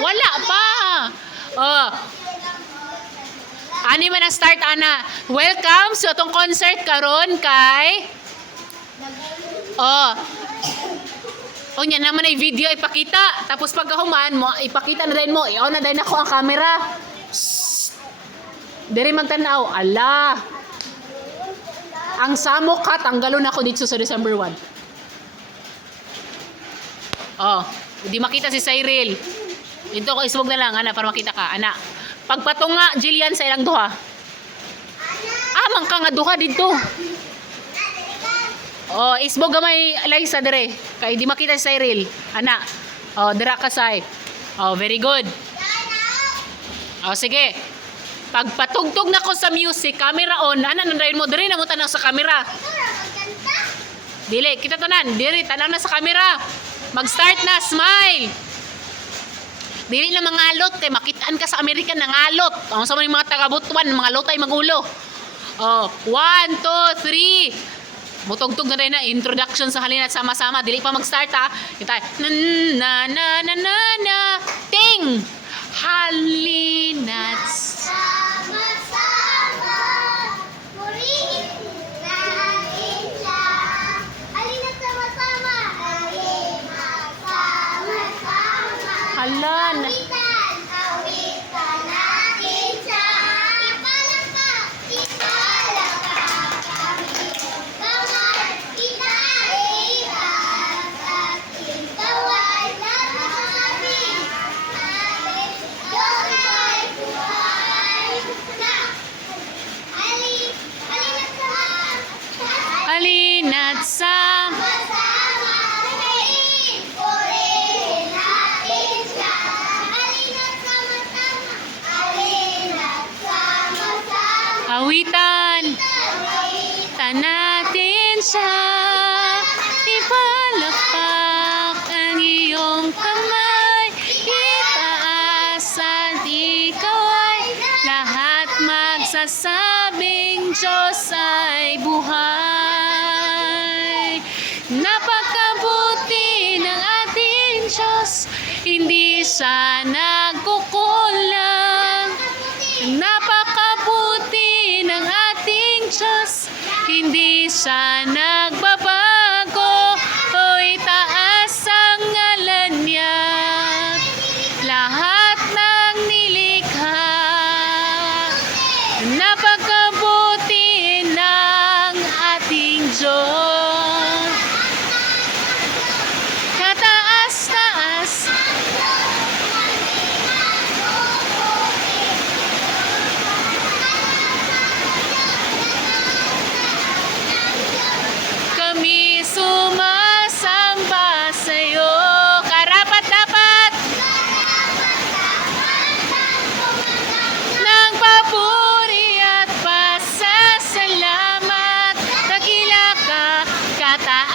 Wala pa. Oh. Ani man ang start, ana. Welcome sa atong concert karon kay... Oh. O nya naman ay video ipakita. Tapos pagkahuman mo, ipakita na din mo. Iaw na din ako ang camera. Diri magtanaw. Ala. Ang samok ka, tanggalon ako dito sa December 1. Oh, hindi makita si Cyril. Dito ko isbog na lang, ana, para makita ka. Ana. Pagpatunga, Jillian, sa ilang duha. Amang ka nga duha dito. Oh, isbog gamay Liza dire. Kay di makita si Cyril. Ana. Oh, dira ka say. Oh, very good. Oh, sige. Pagpatugtog na ko sa music, camera on. Ana nandayon mo dire na mo tanaw sa camera. Dili, kita tanan. Dili tanaw na sa camera. Mag-start na, smile. Dili na mangalot kay makitaan ka sa American nangalot. Ang sa mga taga-Butuan, mga lotay magulo. Oh, 1 2 3. Mutugtog na rin na introduction sa halina't sama-sama. Dili pa mag-start ha. Kita. Na na na na na. Ting. Halina't sama-sama. Purihin natin siya. Halina't sama-sama. Halina't sama-sama. halan. Awitan natin siya. Ipalakpak, ipalakpak kami. Bawat kita ay ating gaway na kami. Ating Diyos ay buhay na. Halina't sama-sama. Halina't sama. Sama-sama. Purihin natin siya. Halina't sama-sama. Halina't sama-sama. Awitan. Tanatin siya. Ipalakpak ang iyong kamay. Itaas at ikaw ay lahat magsasabing Diyos ay buhay. Napakabuti ng ating Diyos, hindi siya nagkukulang. Napakabuti ng ating Diyos, hindi siya nagbabago. O'y taas ang ngalan niya, lahat ng nilikha. Napakabuti ng ating Diyos. Kataas-taas. Kami sumasamba sa'yo. Karapat-dapat ng papuri at pasasalamat. Dakila ka, kataas.